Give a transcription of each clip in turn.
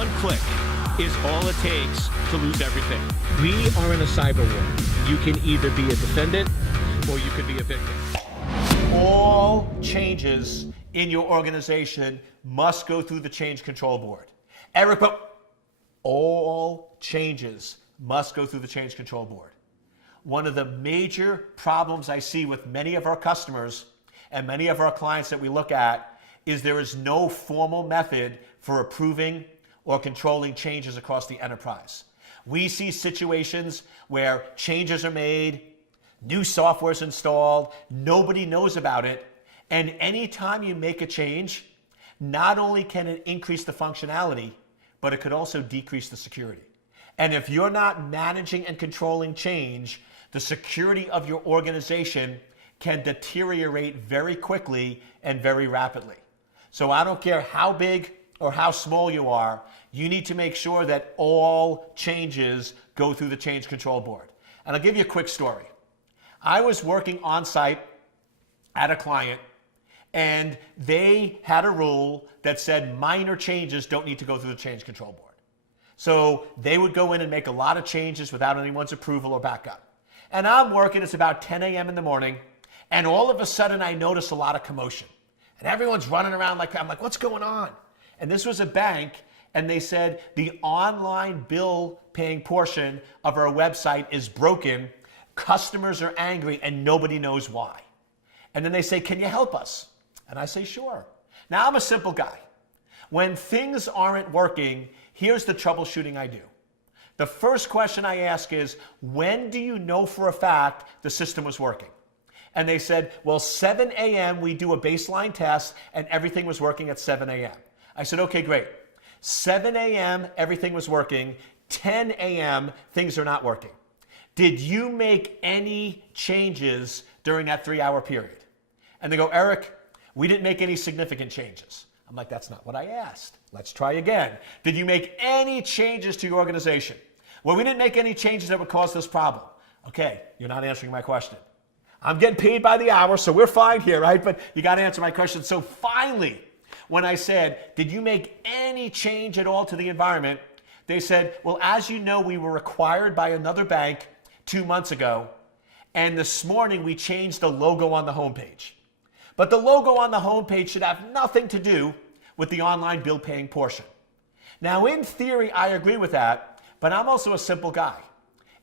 One click is all it takes to lose everything. We are in a cyber war. You can either be a defendant or you could be a victim. All changes in your organization must go through the change control board. Eric, but all changes must go through the change control board. One of the major problems I see with many of our customers and many of our clients that we look at is there is no formal method for approving or controlling changes across the enterprise. We see situations where changes are made, new software is installed, nobody knows about it, and anytime you make a change, not only can it increase the functionality, but it could also decrease the security. And if you're not managing and controlling change, the security of your organization can deteriorate very quickly and very rapidly. So I don't care how big or how small you are, you need to make sure that all changes go through the change control board. And I'll give you a quick story. I was working on site at a client, and they had a rule that said minor changes don't need to go through the change control board. So they would go in and make a lot of changes without anyone's approval or backup. And I'm working, it's about 10 a.m. in the morning, and all of a sudden I notice a lot of commotion. And everyone's running around like, I'm like, what's going on? And this was a bank, and they said the online bill paying portion of our website is broken, customers are angry, and nobody knows why. And then they say, can you help us? And I say, sure. Now I'm a simple guy. When things aren't working, here's the troubleshooting I do. The first question I ask is, when do you know for a fact the system was working? And they said, well, 7 a.m. we do a baseline test and everything was working at 7 a.m. I said, okay, great. 7 a.m. everything was working. 10 a.m. things are not working. Did you make any changes during that 3-hour period? And they go, Eric, we didn't make any significant changes. I'm like, that's not what I asked. Let's try again. Did you make any changes to your organization? Well, we didn't make any changes that would cause this problem. Okay, you're not answering my question. I'm getting paid by the hour, so we're fine here, right? But you got to answer my question. So finally, when I said, did you make any change at all to the environment? They said, well, as you know, we were acquired by another bank 2 months ago, and this morning we changed the logo on the homepage. But the logo on the homepage should have nothing to do with the online bill paying portion. Now, in theory, I agree with that, but I'm also a simple guy.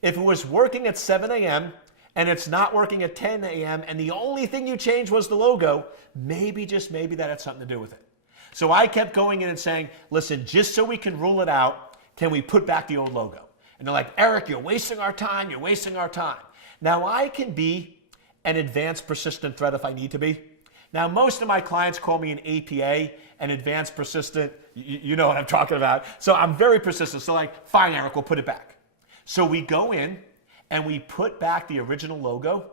If it was working at 7 a.m. and it's not working at 10 a.m. and the only thing you changed was the logo, maybe, just maybe that had something to do with it. So I kept going in and saying, listen, just so we can rule it out, can we put back the old logo? And they're like, Eric, you're wasting our time, you're wasting our time. Now, I can be an advanced persistent threat if I need to be. Now, most of my clients call me an APA, an advanced persistent, you know what I'm talking about. So I'm very persistent. So like, fine, Eric, we'll put it back. So we go in and we put back the original logo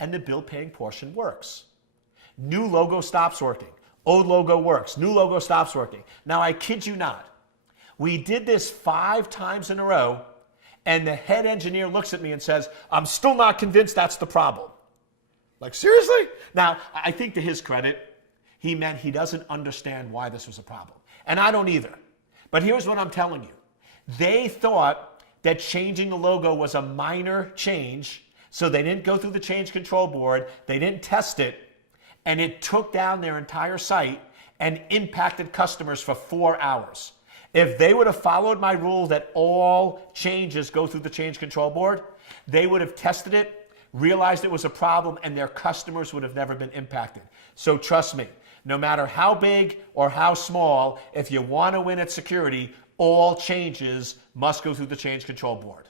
and the bill paying portion works. New logo stops working. Old logo works. New logo stops working. Now, I kid you not. We did this 5 times in a row, and the head engineer looks at me and says, I'm still not convinced that's the problem. Like, seriously? Now, I think to his credit, he meant he doesn't understand why this was a problem. And I don't either. But here's what I'm telling you. They thought that changing the logo was a minor change, so they didn't go through the change control board, they didn't test it, and it took down their entire site and impacted customers for 4 hours. If they would have followed my rule that all changes go through the change control board, they would have tested it, realized it was a problem, and their customers would have never been impacted. So trust me, no matter how big or how small, if you want to win at security, all changes must go through the change control board.